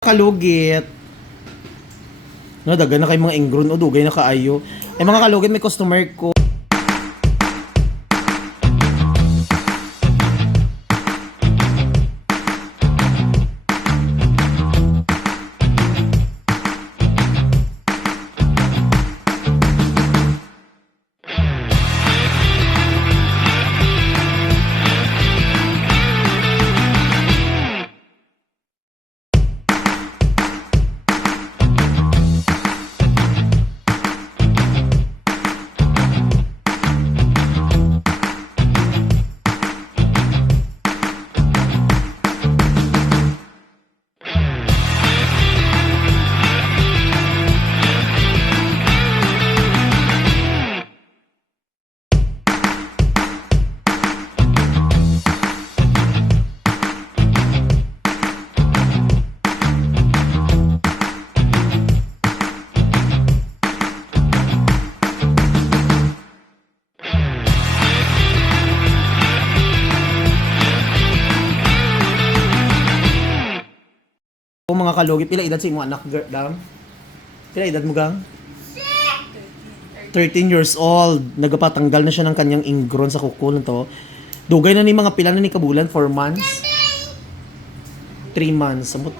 kalugit. No, dagan na kay mga ingron o dugay na kaayo. Eh mga kalugit may customer ko. O mga kalugit, pila edad sa imong anak girl dam? Pila edad mo gang? 13 years old. Nagapatanggal na siya ng kanyang ingron sa kuko na to. Dugay na ni mga pila na ni kabulan? 4 months? 3 months. Samot.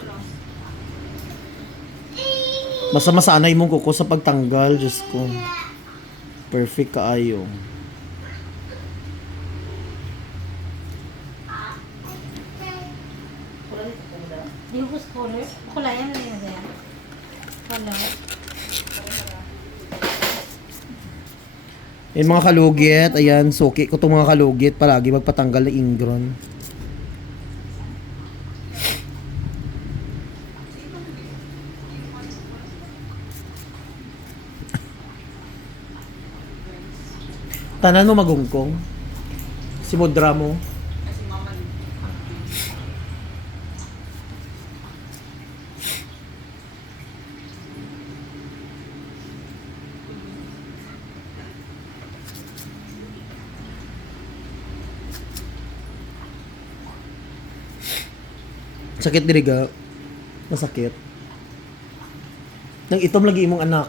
Basta masanay mong kuko sa pagtanggal. Diyos ko. Perfect kaayo. Bus color, kulayan na yun yan. Wala. Yung mga kalugit, ayan, suki ko itong mga kalugit, palagi magpatanggal ng ingron. Tanan mo magungkong. Si Mudra mo. Sakit diri ga. Masakit. Nang itom lagi imong anak.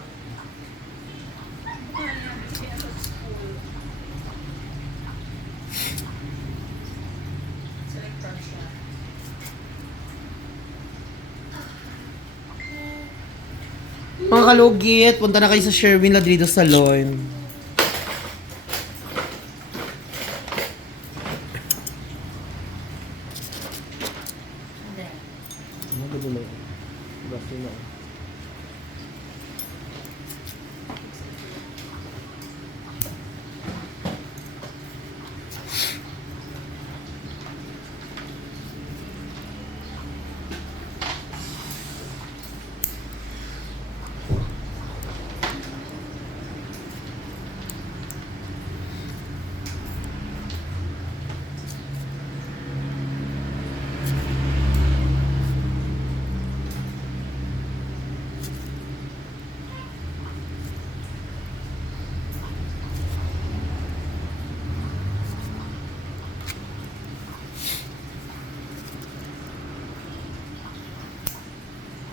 Mga kalugit, punta na kayo sa Sherwin Ladrido Salon. Hindi. Ano ba dun? Basta na.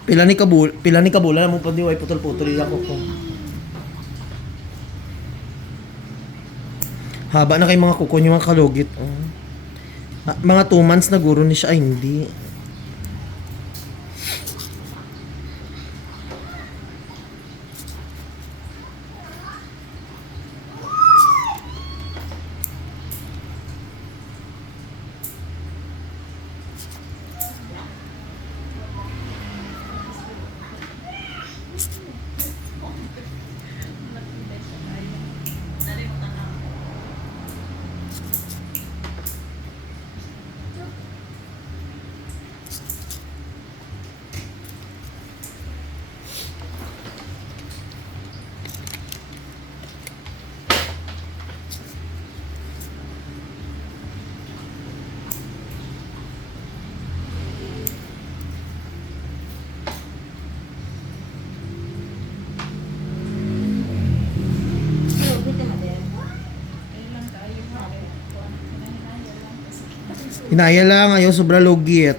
Pila ni kabul, pila ni kabulan mo pa di way putol-putol ako ko. Haba na kay mga kuko niyo mga kalugit. Oh. Mga 2 months na guro ni siya ay hindi. Gnaya lang ayo sobra lugit. Eh.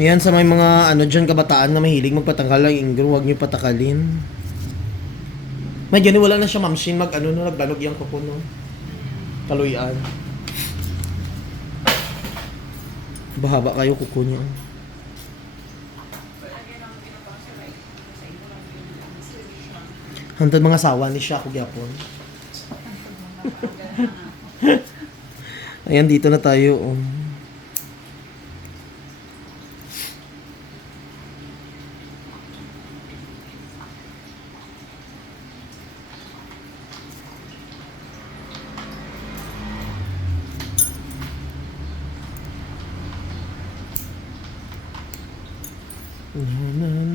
Ayan sa may mga ano diyan kabataan na mahilig magpatangkal ng ingro, wag niyo patakalin. Medyo wala na siya ma'am Shin mag ano no nagbanog yang kuko no. Kaluyan. Bahaba kayo kuko niyo. Hantad mga sawa ni siya ako gyapon. Ayan, dito na tayo. Oh. Na, na, na.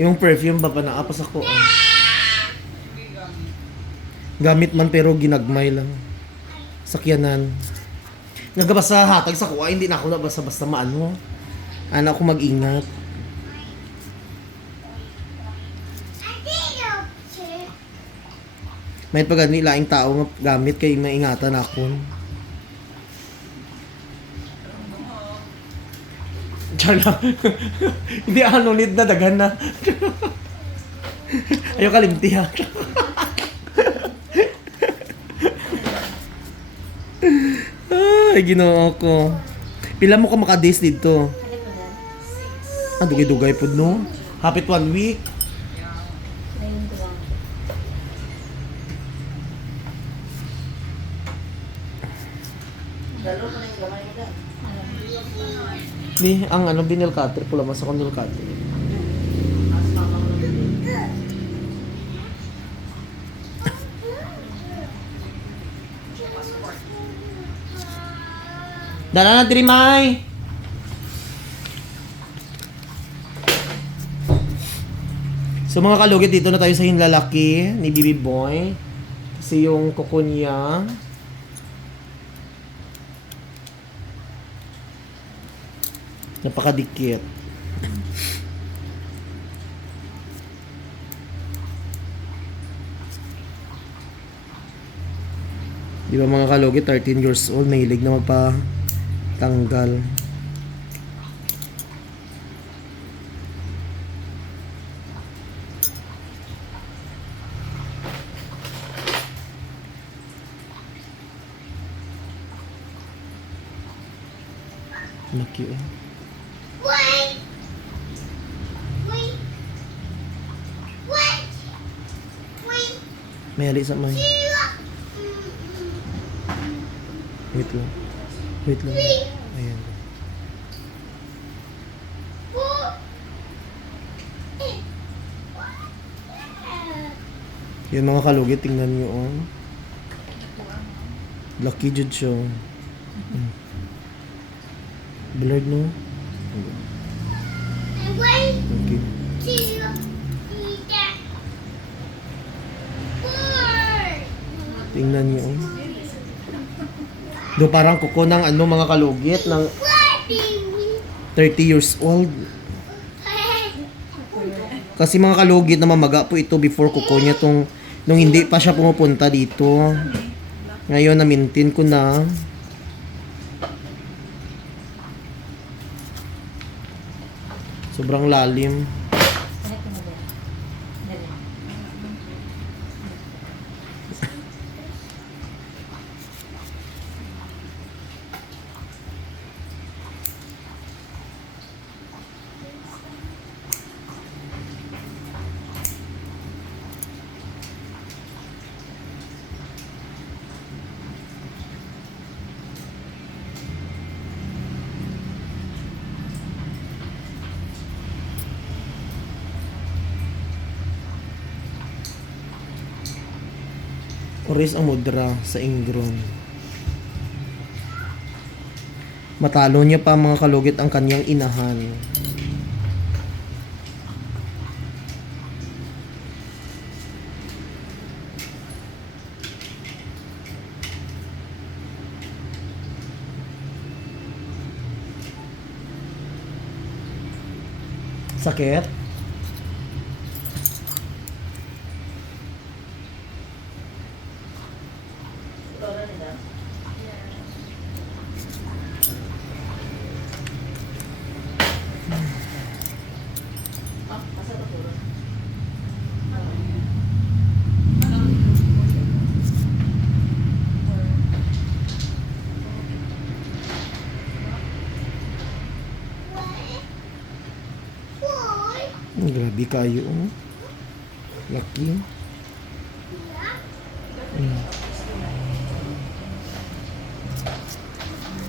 Yung perfume ba pa naapas ako? ah. Gamit man pero ginagmay lang. Sakyanan. Nagabasa hatag sa kuha, hindi na ako na basta-basta maano. Anak ko mag-ingat. May pag ni laing tao nga gamit kay maingatan ako. Char lang. hindi ano need na daghan na. Ayaw kalimti ha. Ay, ginoo ko. Pila mo ka makadays dito? Ano? Ah, dugay-dugay po no. Hapit one week. Di, ang ano, binil cutter. Pula mas ako nil cutter. Dala na, Trimay! So mga kalugit, dito na tayo sa hinlalaki ni Bibi Boy. Kasi yung kuko niya. Napakadikit. Di ba mga kalugit, 13 years old, mahilig na magpa-tanggal. Laki oh. Wait! Wait! Wait! Wait! May ali sa may. Wait lang. Wait lang. Ayan. Yan mga kalugit, tingnan nyo oh. Lucky jud siya. Mm. Blurred no? Wait! Okay. Tingnan nyo oh. Do parang kuko ng ano mga kalugit ng 30 years old. Kasi mga kalugit na mamaga po ito before kuko niya tong nung hindi pa siya pumupunta dito. Ngayon na maintain ko na. Sobrang lalim. Ano ko na ba yan? Dali. Oris ang mudra sa Ingron. Matalo niya pa mga kalugit ang kanyang inahan. Sakit? Lola nila. Ah, asa ba to? Boy. Ang grabe kayo, oh. Laki. Mm.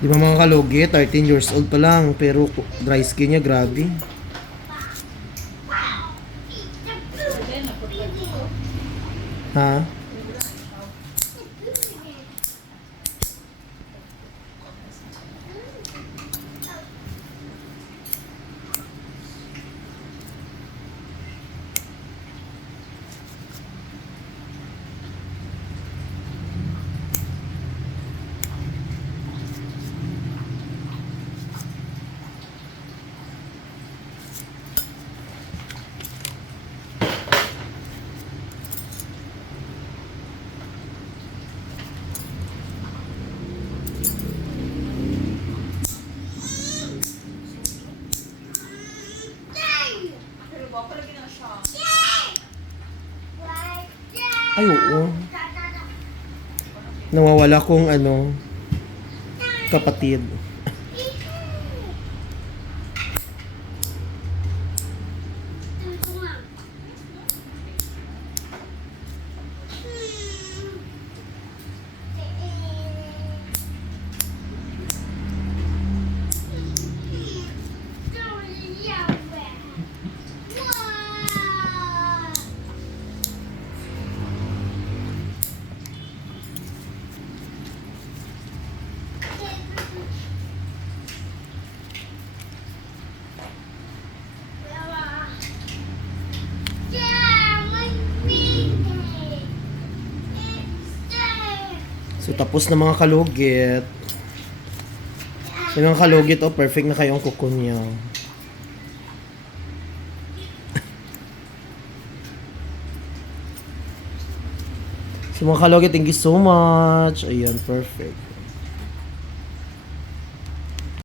Di ba mga kalugi, 13 years old pa lang, pero dry skin niya, grabe. Ha? Ay, oo. Nawawala kong ano, kapatid. So, tapos na mga kalugit. Yung mga kalugit, oh, perfect na kayo ang kuko niya. So, mga kalugit, thank you so much. Ayan, perfect.